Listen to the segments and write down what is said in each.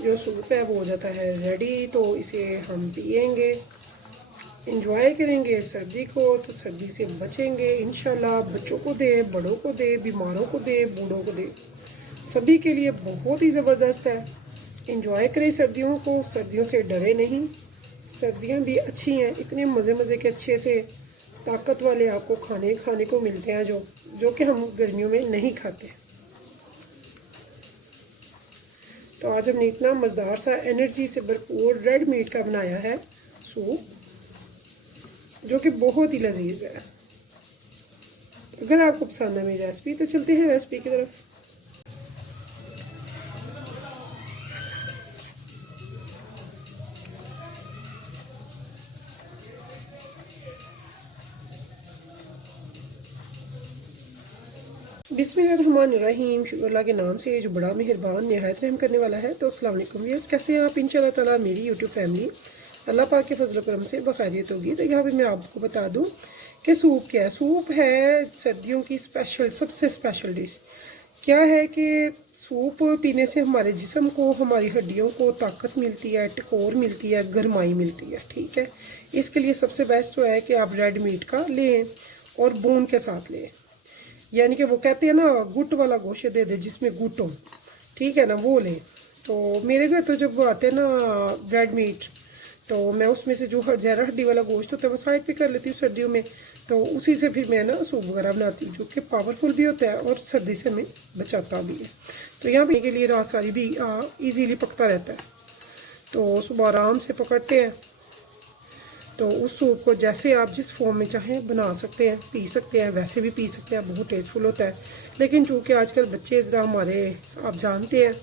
जो सूप है वो हो जाता है रेडी। तो इसे हम पिएंगे, इंजॉय करेंगे सर्दी को, तो सर्दी से बचेंगे इंशाल्लाह। बच्चों को दे, बड़ों को दे, बीमारों को दे, बूढ़ों को दे, सभी के लिए बहुत ही ज़बरदस्त है। इंजॉय करें सर्दियों को, सर्दियों से डरे नहीं। सर्दियाँ भी अच्छी हैं, इतने मज़े मज़े के अच्छे से ताकत वाले आपको खाने को मिलते हैं जो जो कि हम गर्मियों में नहीं खाते। तो आज हमने इतना मज़ेदार सा एनर्जी से भरपूर रेड मीट का बनाया है सूप, जो कि बहुत ही लजीज है। अगर आपको पसंद है मेरी रेसिपी तो चलते हैं रेसिपी की तरफ। बिस्मिल्लाहिर्रहमानिर्रहीम, शुक्र अल्लाह के नाम से जो बड़ा मेहरबान निहायत रहम करने वाला है। तो अस्सलाम वालेकुम व्यूअर्स, कैसे हैं आप? इंशाल्लाह ताला मेरी यूट्यूब फैमिली अल्लाह पाक के फजल करम से बखैरियत होगी। तो यहाँ पे मैं आपको बता दूँ कि सूप क्या है। सूप है सर्दियों की स्पेशल, सबसे स्पेशल डिश। क्या है कि सूप पीने से हमारे जिस्म को, हमारी हड्डियों को ताकत मिलती है, टकोर मिलती है, गर्माई मिलती है। ठीक है, इसके लिए सबसे बेस्ट जो है कि आप रेड मीट का लें और बोन के साथ लें। यानी कि वो कहते हैं ना, गुट वाला गोश्त दे दे जिसमें गुट हो, ठीक है ना, वो लें। तो मेरे घर तो जब आते हैं ना रेड मीट, तो मैं उसमें से जो ज़्यादा हड्डी वाला गोश्त होता है वो साइड पे कर लेती हूँ सर्दियों में। तो उसी से फिर मैं ना सूप वगैरह बनाती हूँ, जो कि पावरफुल भी होता है और सर्दी से हमें बचाता भी है। तो यहाँ पे के लिए रात सारी भी ईजीली पकता रहता है। तो सुबह आराम से पकड़ते हैं। तो उस सूप को जैसे आप जिस फॉर्म में चाहें बना सकते हैं, पी सकते हैं, वैसे भी पी सकते हैं, बहुत टेस्टफुल होता है। लेकिन चूँकि आजकल बच्चे ज़रा हमारे, आप जानते हैं,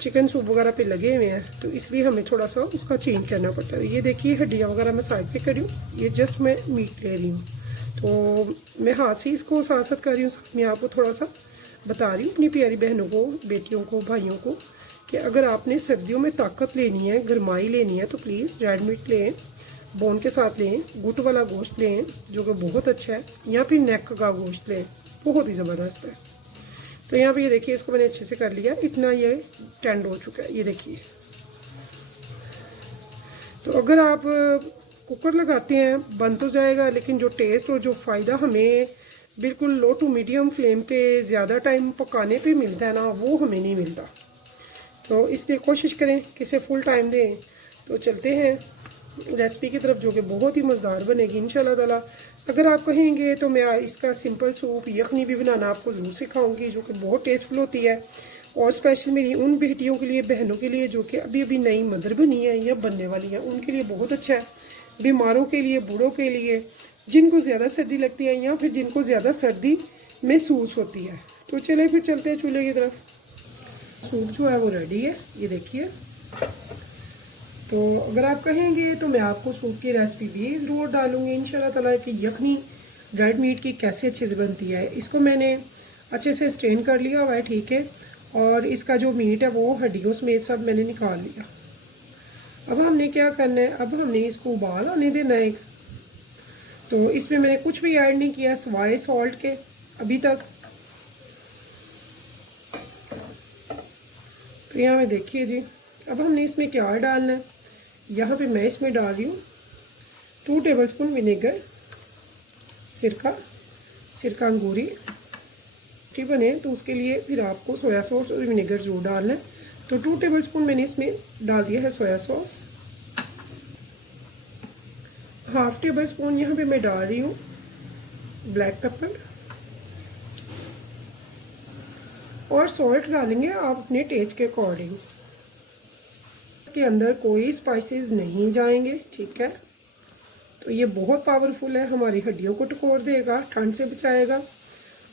चिकन सूप वगैरह पे लगे हुए हैं, तो इसलिए हमें थोड़ा सा उसका चेंज करना पड़ता है। ये देखिए हड्डियाँ वगैरह मैं साइड पे कर रही हूँ, ये जस्ट मैं मीट ले रही हूँ। तो मैं हाथ से इसको साथ साथ कर रही हूँ, मैं आपको थोड़ा सा बता रही हूँ अपनी प्यारी बहनों को, बेटियों को, भाइयों को, कि अगर आपने सर्दियों में ताकत लेनी है, गर्माई लेनी है, तो प्लीज़ रेड मीट लें, बोन के साथ लें, गुट वाला गोश्त लें जो कि बहुत अच्छा है, या फिर नेक का गोश्त लें, बहुत ही ज़बरदस्त है। तो यहाँ पे ये देखिए, इसको मैंने अच्छे से कर लिया, इतना ये टेंड हो चुका है, ये देखिए। तो अगर आप कुकर लगाते हैं बन तो जाएगा, लेकिन जो टेस्ट और जो फ़ायदा हमें बिल्कुल लो टू मीडियम फ्लेम पे ज़्यादा टाइम पकाने पे मिलता है ना, वो हमें नहीं मिलता। तो इसलिए कोशिश करें कि इसे फुल टाइम दें। तो चलते हैं रेसिपी की तरफ, जो कि बहुत ही मज़ेदार बनेगी इंशाल्लाह ताला। अगर आप कहेंगे तो मैं इसका सिंपल सूप यखनी भी बनाना आपको ज़रूर सिखाऊंगी, जो कि बहुत टेस्टफुल होती है। और स्पेशल मेरी उन बेटियों के लिए, बहनों के लिए जो कि अभी अभी नई मदर बनी है या बनने वाली है, उनके लिए बहुत अच्छा है। बीमारों के लिए, बूढ़ों के लिए, जिनको ज़्यादा सर्दी लगती है या फिर जिनको ज़्यादा सर्दी महसूस होती है। तो चले फिर चलते हैं चूल्हे की तरफ। सूप जो है वो रेडी है, ये देखिए। तो अगर आप कहेंगे तो मैं आपको सूप की रेसिपी भी ज़रूर डालूंगी इंशाल्लाह ताला, कि यखनी रेड मीट की कैसे अच्छे से बनती है। इसको मैंने अच्छे से स्ट्रेन कर लिया हुआ है, ठीक है। और इसका जो मीट है वो हड्डियों समेत सब मैंने निकाल लिया। अब हमने क्या करना है, अब हमने इसको उबाल आने देना है। तो इसमें मैंने कुछ भी ऐड नहीं किया सिवाय सॉल्ट के अभी तक। तो यहाँ में देखिए जी, अब हमने इसमें क्या डालना है। यहाँ पे मैं इसमें डाल रही हूँ 2 टेबलस्पून विनेगर, सिरका अंगूरी। टेस्टी बने तो उसके लिए फिर आपको सोया सॉस और विनेगर जरूर डालना है। तो 2 टेबलस्पून मैंने इसमें डाल दिया है soya sauce. Half table spoon यहाँ पे मैं डाल रही हूँ ब्लैक पेपर, और सॉल्ट डालेंगे आप अपने टेस्ट के अकॉर्डिंग। इसके अंदर कोई स्पाइसेस नहीं जाएंगे, ठीक है। तो ये बहुत पावरफुल है, हमारी हड्डियों को टकोर देगा, ठंड से बचाएगा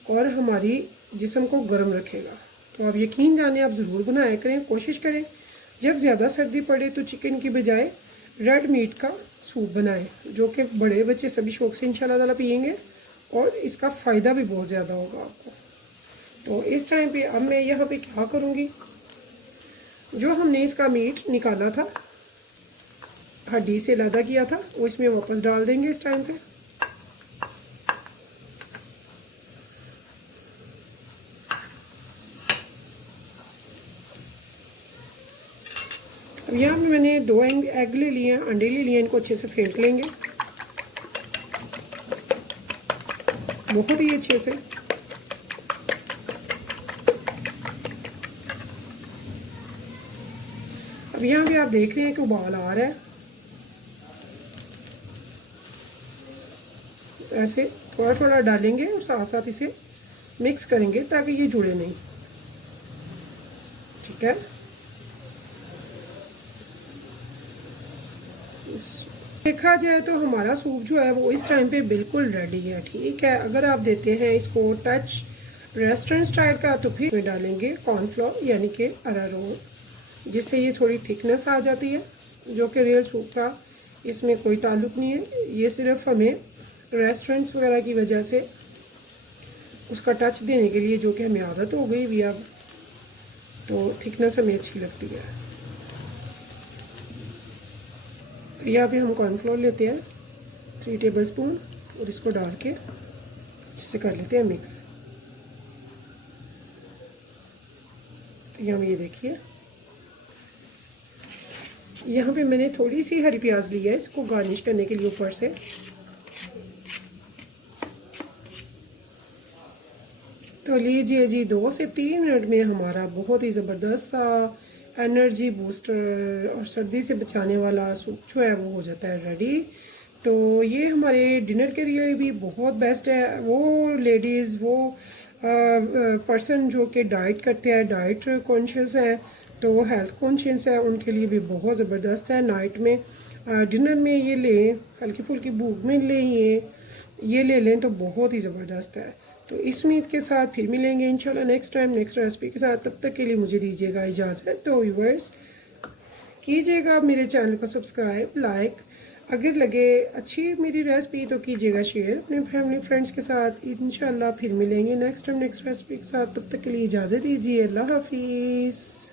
और हमारी जिस्म को गर्म रखेगा। तो आप यकीन जाने, आप ज़रूर बनाया करें, कोशिश करें जब ज़्यादा सर्दी पड़े तो चिकन की बजाय रेड मीट का सूप बनाएं, जो कि बड़े बच्चे सभी शौक से इंशाल्लाह ताला पियेंगे और इसका फ़ायदा भी बहुत ज़्यादा होगा आपको। तो इस टाइम पे अब मैं यहाँ पे क्या करूँगी, जो हमने इसका मीट निकाला था, हड्डी से अलग किया था, वो इसमें वापस डाल देंगे इस टाइम पे। अब यहाँ पे मैंने 2 एग ले लिए हैं, अंडे ले लिए हैं, इनको अच्छे से फेंट लेंगे बहुत ही अच्छे से। अब यहाँ पे आप देख रहे हैं कि उबाल आ रहा है, ऐसे थोड़ा थोड़ा डालेंगे और साथ साथ इसे मिक्स करेंगे ताकि ये जुड़े नहीं। ठीक है, देखा जाए तो हमारा सूप जो है वो इस टाइम पे बिल्कुल रेडी है। ठीक है, अगर आप देते हैं इसको टच रेस्टोरेंट स्टाइल का तो फिर डालेंगे कॉर्नफ्लोर यानी कि अरारोट, जिससे ये थोड़ी थिकनेस आ जाती है, जो कि रियल सूप का इसमें कोई ताल्लुक नहीं है। ये सिर्फ हमें रेस्टोरेंट्स वगैरह की वजह से उसका टच देने के लिए, जो कि हमें आदत हो गई भी अब, तो थिकनेस हमें अच्छी लगती है। तो यहाँ पे हम कॉर्नफ्लोर लेते हैं 3 टेबलस्पून और इसको डाल के अच्छे से कर लेते हैं मिक्स। तो यहाँ ये देखिए, यहाँ पे मैंने थोड़ी सी हरी प्याज ली है इसको गार्निश करने के लिए ऊपर से। तो लीजिए जी, 2 से 3 मिनट में हमारा बहुत ही ज़बरदस्त सा एनर्जी बूस्टर और सर्दी से बचाने वाला सूप जो है वो हो जाता है रेडी। तो ये हमारे डिनर के लिए भी बहुत बेस्ट है। वो लेडीज़, वो पर्सन जो कि डाइट करते हैं, डाइट कॉन्शियस है, तो वो हेल्थ कॉन्शियस है, उनके लिए भी बहुत ज़बरदस्त है। नाइट में डिनर में ये लें, हल्की फुल्की भूख में लें, ये ले लें तो बहुत ही ज़बरदस्त है। तो इस उम्मीद के साथ फिर मिलेंगे इंशाल्लाह नेक्स्ट टाइम नेक्स्ट रेसिपी के साथ। तब तक के लिए मुझे दीजिएगा इजाज़त। तो व्यूअर्स, कीजिएगा मेरे चैनल को सब्सक्राइब, लाइक, अगर लगे अच्छी मेरी रेसिपी तो कीजिएगा शेयर अपने फैमिली फ्रेंड्स के साथ। इंशाल्लाह फिर मिलेंगे नेक्स्ट टाइम नेक्स्ट रेसिपी के साथ। तब तक के लिए इजाज़त दीजिए, अल्लाह हाफिज़।